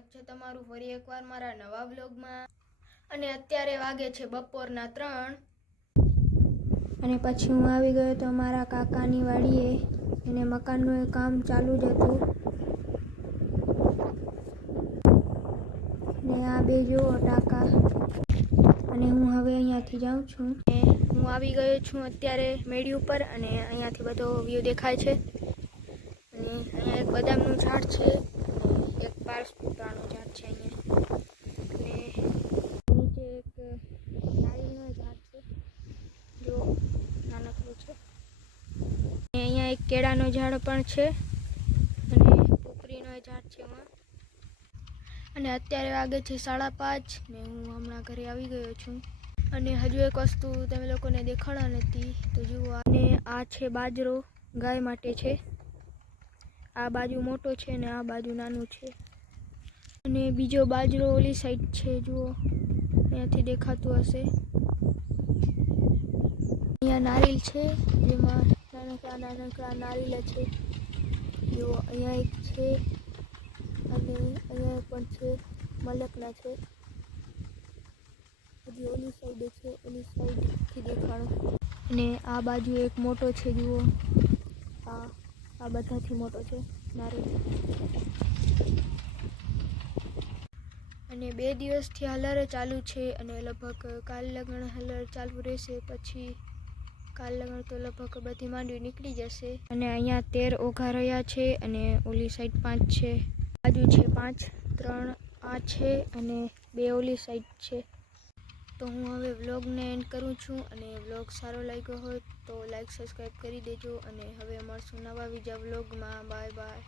સ્વાગત છે તમારું ફરી એકવાર મારા નવા વ્લોગમાં। અને અત્યારે વાગે છે બપોરના 3 અને પછી હું આવી ગયો તો મારા કાકાની વાડીએ અને મકાનનું કામ ચાલુ જ હતું। ને આ બે જો ટાકા અને હું હવે અહીંયાથી જાઉં છું। હું આવી ગયો છું અત્યારે મેડી ઉપર અને અહીંયાથી બધો વ્યૂ દેખાય છે। અને અહીંયા એક બદામનું ઝાડ છે અને એક પારસપુરાનું ઝાડ છે અહીંયા અને નીચે એક નારિયેળનું ઝાડ છે જો નાનકડું છે। અને અહીંયા એક કેળાનો ઝાડ પણ છે અને પોપરીનો ઝાડ છે એમાં। અને અત્યારે વાગે છે 5:30 ને હું હમણાં ઘરે આવી ગયો છું। અને હજુ એક વસ્તુ તમે લોકોને દેખાડવા નથી તો જુઓ। અને આ છે બાજરો, ગાય માટે છે। આ બાજુ મોટો છે ને આ બાજુ નાનું છે। અને બીજો બાજરો ઓલી સાઈડ છે જુઓ, અહીંયાથી દેખાતું હશે। અહીંયા નારિયેળ છે જેમાં નાનકડા નાનકડા નારિયેળ છે જુઓ। અહીંયા એક છે અને અહીંયા પણ છે, મલકના છે। હજી ઓલી સાઈડે છે, ઓલી સાઈડથી દેખાડો। અને આ બાજુ એક મોટો છે જુઓ, આ બધાથી મોટો છે નારિયેળ। અને 2 દિવસથી હલર ચાલુ છે અને લગભગ કાલ લગન હલર ચાલુ રહેશે। પછી કાલ લગન તો લગભગ બધી માંડવી નીકળી જશે। અને અહીંયા 13 ઓઘા રહ્યા છે અને ઓલી સાઈડ 5 છે, બાજુ છે 5, 3 આ છે અને 2 ઓલી સાઈડ છે। તો હું હવે વ્લોગને એન્ડ કરું છું અને વ્લોગ સારો લાગ્યો હોય તો લાઈક સબસ્ક્રાઈબ કરી દેજો। અને હવે મળશું નવા બીજા વ્લોગમાં। Bye bye.